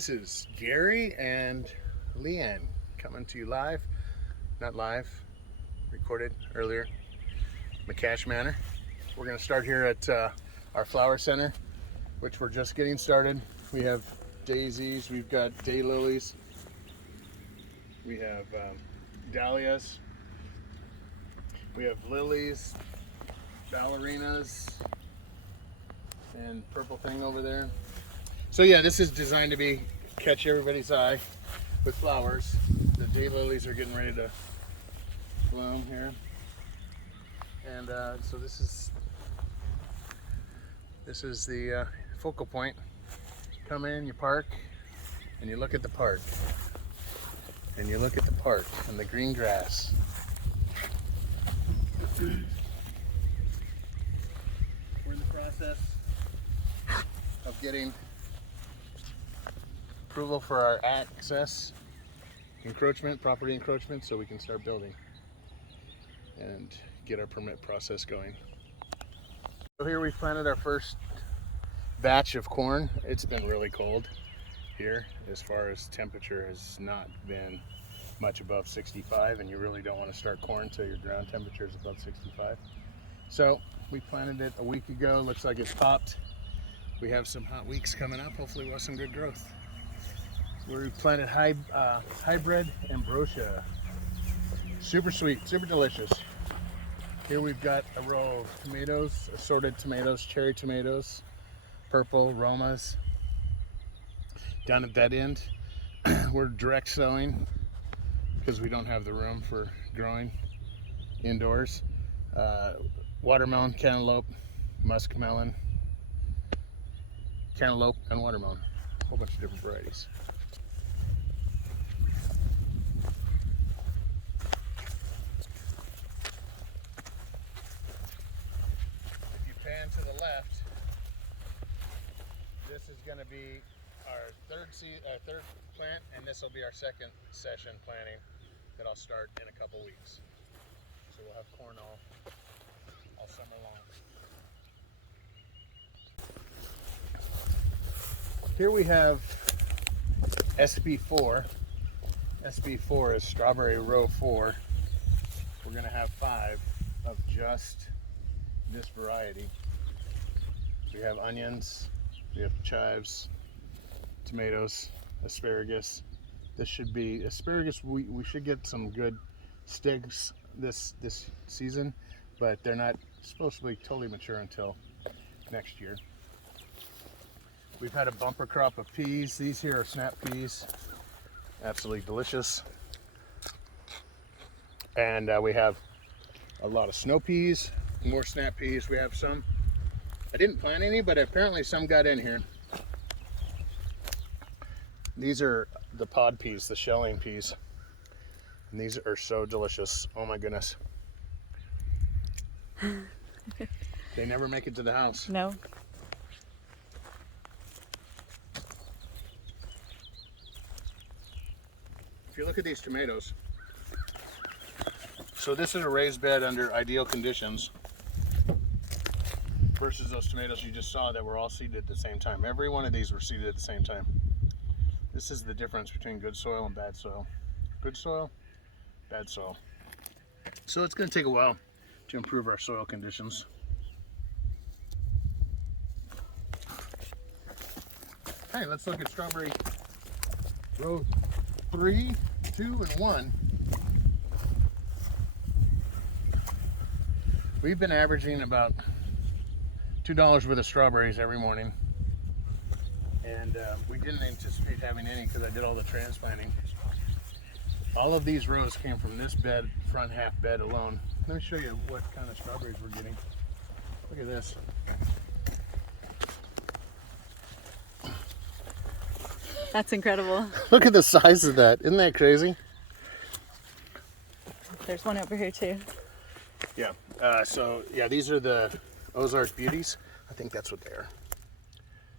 This is Gary and Leanne coming to you live, not live, recorded earlier, McCash Manor. We're going to start here at our flower center, which we're just getting started. We have daisies, we've got daylilies, we have dahlias, we have lilies, ballerinas, and purple thing over there. So yeah, this is designed to catch everybody's eye with flowers. The daylilies are getting ready to bloom here, and so this is the focal point. Come in, you park, and you look at the park, and you look at the park and the green grass. We're in the process of getting approval for our access property encroachment, so we can start building and get our permit process going. So here we planted our first batch of corn. It's been really cold here. As far as temperature has not been much above 65, and you really don't want to start corn until your ground temperature is above 65. So we planted it a week ago. Looks like it's popped. We have some hot weeks coming up. Hopefully we'll have some good growth. We planted hybrid ambrosia. Super sweet, super delicious. Here we've got a row of tomatoes, assorted tomatoes, cherry tomatoes, purple Romas. Down at that end, we're direct sowing because we don't have the room for growing indoors. Watermelon, cantaloupe, muskmelon, cantaloupe, and watermelon. A whole bunch of different varieties. If you pan to the left, this is going to be our third plant, and this will be our second session planting that I'll start in a couple weeks. So we'll have corn all summer long. Here we have SB4. SB4 is strawberry row 4. We're going to have 5 of just this variety. We have onions, we have chives, tomatoes, asparagus. This should be asparagus. We should get some good sticks this season, but they're not supposed to be totally mature until next year. We've had a bumper crop of peas. These here are snap peas, absolutely delicious. And we have a lot of snow peas, more snap peas. We have some. I didn't plant any, but apparently some got in here. These are the pod peas, the shelling peas. And these are so delicious. Oh my goodness. They never make it to the house. No. If you look at these tomatoes, so this is a raised bed under ideal conditions versus those tomatoes you just saw that were all seeded at the same time. Every one of these were seeded at the same time. This is the difference between good soil and bad soil. Good soil, bad soil. So it's going to take a while to improve our soil conditions. Hey, let's look at strawberry row 3, 2, and 1. We've been averaging about $2 worth of strawberries every morning, and we didn't anticipate having any because I did all the transplanting. All of these rows came from this bed, front half bed alone. Let me show you what kind of strawberries we're getting. Look at this. That's incredible. Look at the size of that. Isn't that crazy? There's one over here too. Yeah. So yeah, these are the Ozark Beauties. I think that's what they are.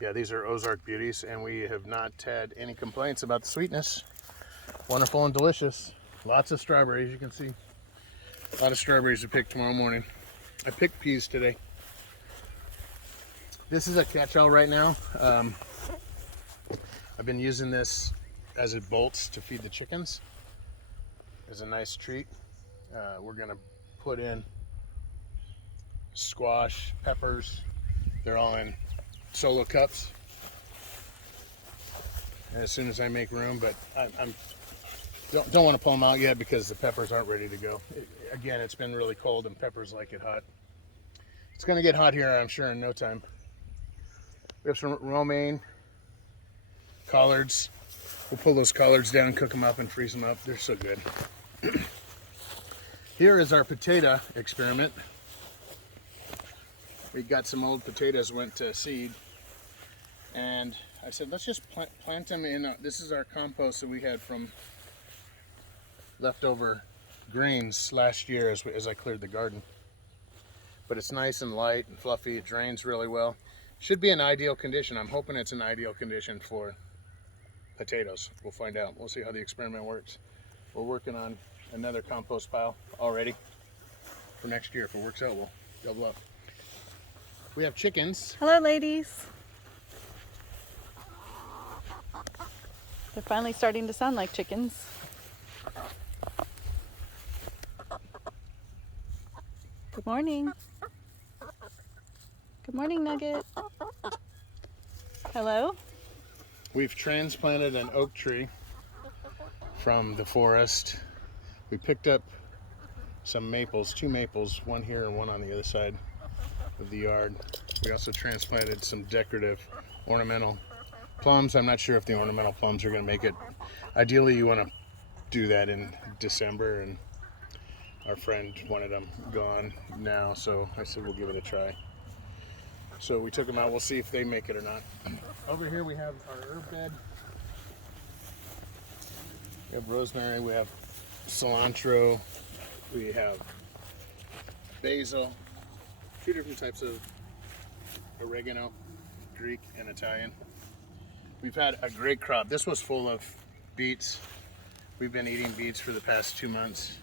Yeah, these are Ozark Beauties, and we have not had any complaints about the sweetness. Wonderful and delicious. Lots of strawberries, you can see. A lot of strawberries to pick tomorrow morning. I picked peas today. This is a catch-all right now. I've been using this as it bolts to feed the chickens. It's a nice treat. We're gonna put in squash, peppers. They're all in solo cups. And as soon as I make room, but don't want to pull them out yet because the peppers aren't ready to go. Again, it's been really cold and peppers like it hot. It's gonna get hot here, I'm sure, in no time. We have some romaine, collards. We'll pull those collards down, cook them up, and freeze them up. They're so good. Here is our potato experiment. We got some old potatoes, went to seed, and I said, let's just plant them in. This is our compost that we had from leftover grains last year as I cleared the garden. But it's nice and light and fluffy. It drains really well. Should be an ideal condition. I'm hoping it's an ideal condition for potatoes. We'll find out. We'll see how the experiment works. We're working on another compost pile already for next year. If it works out, we'll double up. We have chickens. Hello, ladies. They're finally starting to sound like chickens. Good morning. Good morning, Nugget. Hello? We've transplanted an oak tree from the forest. We picked up some maples, 2 maples, one here and one on the other side of the yard. We also transplanted some decorative ornamental plums. I'm not sure if the ornamental plums are going to make it. Ideally, you want to do that in December, and our friend wanted them gone now, so I said we'll give it a try. So we took them out. We'll see if they make it or not. Over here we have our herb bed. We have rosemary, we have cilantro, we have basil, 2 different types of oregano, Greek and Italian. We've had a great crop. This was full of beets. We've been eating beets for the past 2 months.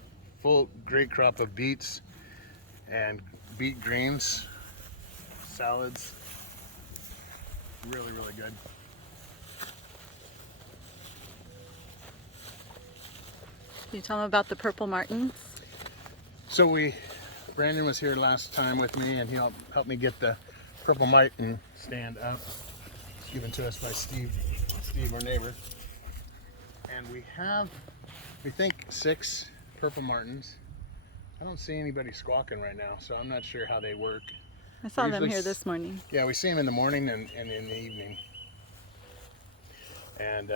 Great crop of beets and beet greens, salads. Really, really good. Can you tell them about the purple martins? So Brandon was here last time with me, and he helped me get the purple martin stand up. It's given to us by Steve, our neighbor. And we think 6 purple martins. I don't see anybody squawking right now, so I'm not sure how they work. I saw them here this morning. Yeah, we see them in the morning and in the evening. And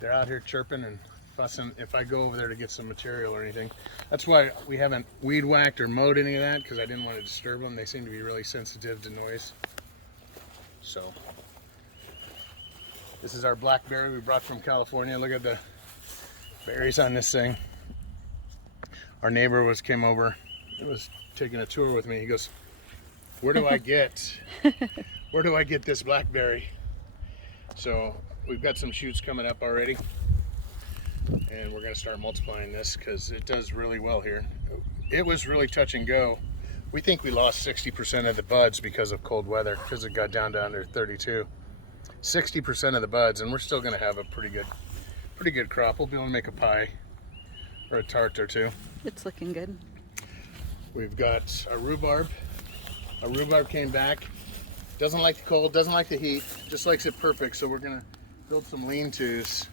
they're out here chirping and fussing if I go over there to get some material or anything. That's why we haven't weed whacked or mowed any of that, because I didn't want to disturb them. They seem to be really sensitive to noise. So this is our blackberry we brought from California. Look at the berries on this thing. Our neighbor came over, was taking a tour with me. He goes, where do I get this blackberry? So we've got some shoots coming up already, and we're going to start multiplying this because it does really well here. It was really touch and go. We think we lost 60% of the buds because of cold weather, because it got down to under 32. 60% of the buds, and we're still going to have a pretty good crop. We'll be able to make a pie or a tart or 2. It's looking good. We've got our rhubarb. Our rhubarb came back. Doesn't like the cold, doesn't like the heat, just likes it perfect. So we're gonna build some lean-tos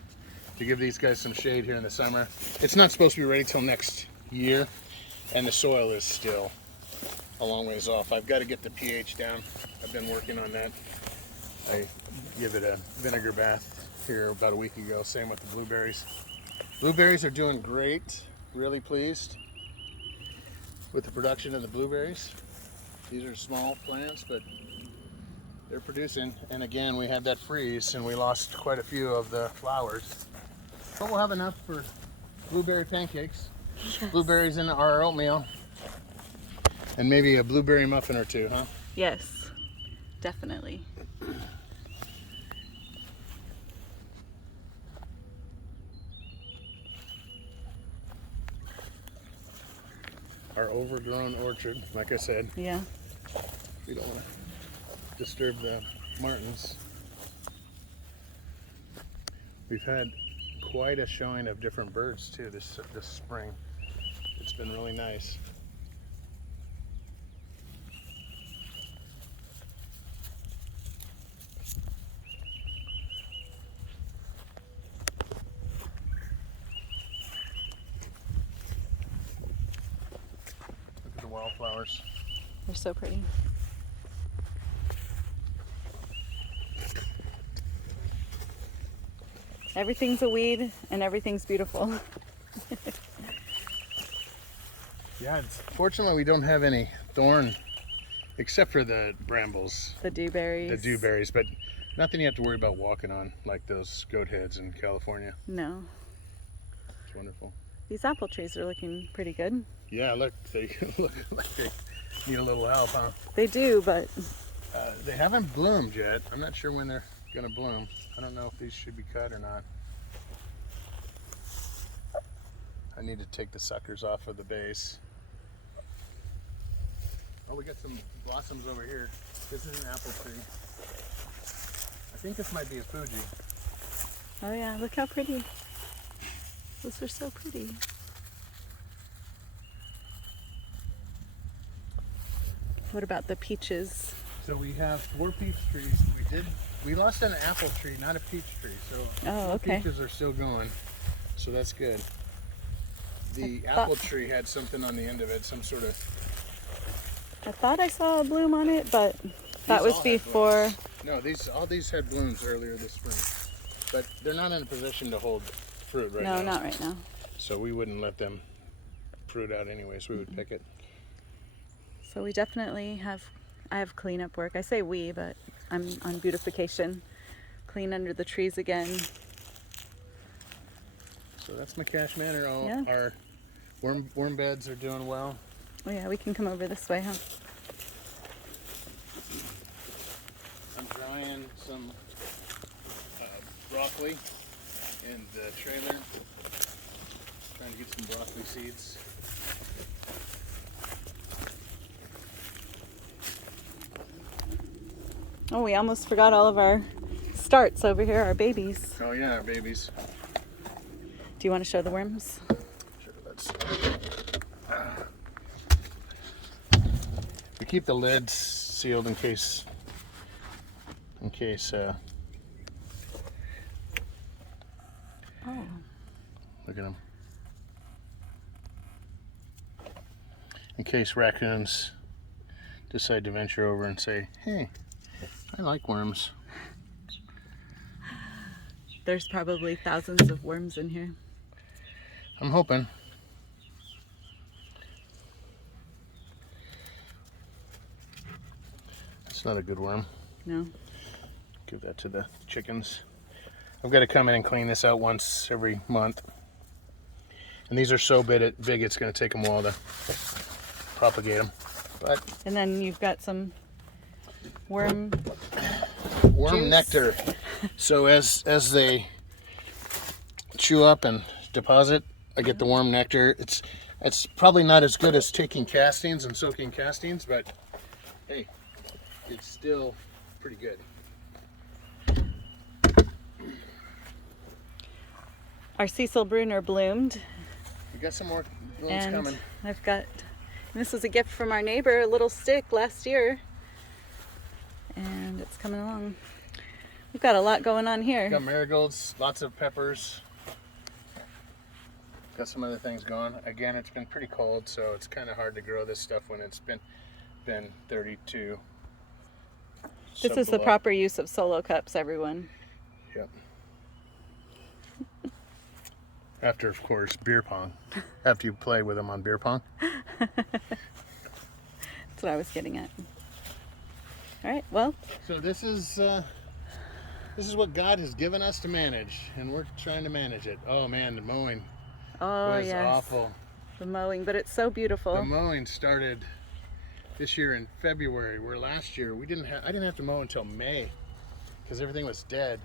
to give these guys some shade here in the summer. It's not supposed to be ready till next year, and the soil is still a long ways off. I've got to get the pH down. I've been working on that. I give it a vinegar bath here about a week ago. Same with the blueberries. Blueberries are doing great. Really pleased with the production of the blueberries. These are small plants, but they're producing. And again, we had that freeze and we lost quite a few of the flowers. But we'll have enough for blueberry pancakes, Yes. blueberries in our oatmeal, and maybe a blueberry muffin or 2, huh? Yes, definitely. Our overgrown orchard, like I said. Yeah. We don't want to disturb the martins. We've had quite a showing of different birds too this spring. It's been really nice. Look at the wildflowers. They're so pretty. Everything's a weed and everything's beautiful. Yeah, fortunately we don't have any thorn, except for the brambles. The dewberries. The dewberries, but nothing you have to worry about walking on, like those goat heads in California. No. It's wonderful. These apple trees are looking pretty good. Yeah, look, they look like they need a little help, huh? They do, but they haven't bloomed yet. I'm not sure when they're gonna bloom. I don't know if these should be cut or not. I need to take the suckers off of the base. Oh, we got some blossoms over here. This is an apple tree. I think this might be a Fuji. oh yeah, look how pretty. Those are so pretty. What about the peaches? So we have 4 peach trees. We lost an apple tree, not a peach tree. So Oh, the okay. peaches are still going. So that's good. The apple tree had something on the end of it, some sort of. I thought I saw a bloom on it, but that These was all had before. blooms. No, all these had blooms earlier this spring, but they're not in a position to hold fruit right now. No, not right now. So we wouldn't let them fruit out anyways. We would pick it. So we definitely I have cleanup work. I say we, but I'm on beautification. Clean under the trees again. So that's McCash Manor. Yeah. Our worm beds are doing well. Oh yeah, we can come over this way, huh? I'm drying some broccoli in the trailer. Trying to get some broccoli seeds. Oh, we almost forgot all of our starts over here, our babies. Oh yeah, our babies. Do you want to show the worms? Sure, let's. We keep the lids sealed in case. Oh. Look at them. In case raccoons decide to venture over and say, "Hey, I like worms." There's probably thousands of worms in here. I'm hoping. It's not a good worm. No. Give that to the chickens. I've got to come in and clean this out once every month. And these are so big it's going to take them a while to propagate them. But And then you've got some worm juice. nectar. So as they chew up and deposit, I get the worm nectar. It's probably not as good as taking castings and soaking castings, but hey, it's still pretty good. Our Cecil Bruner bloomed. We got some more blooms And coming. this was a gift from our neighbor, a little stick last year. And it's coming along. We've got a lot going on here. Got marigolds, lots of peppers. Got some other things going. Again, it's been pretty cold, so it's kind of hard to grow this stuff when it's been 32. This is the proper use of solo cups, everyone. Yep. After, of course, beer pong. After you play with them on beer pong. That's what I was getting at. All right, well. So this is what God has given us to manage, and we're trying to manage it. Oh man, the mowing was awful. The mowing, but it's so beautiful. The mowing started this year in February, where last year I didn't have to mow until May because everything was dead.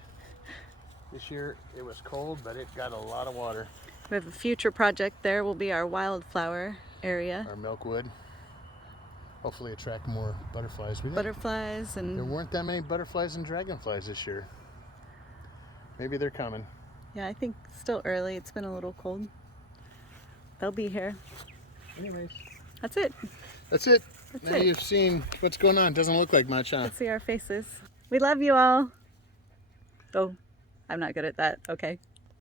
This year it was cold, but it got a lot of water. We have a future project there. Will be our wildflower area. Our milkwood. Hopefully attract more butterflies. Butterflies There and weren't that many butterflies and dragonflies this year. Maybe they're coming. Yeah, I think still early. It's been a little cold. They'll be here. Anyways, That's it. that's it. That's Now it. you've seen what's going on. Doesn't look like much, huh? Let's see our faces. We love you all. Oh, I'm not good at that. Okay.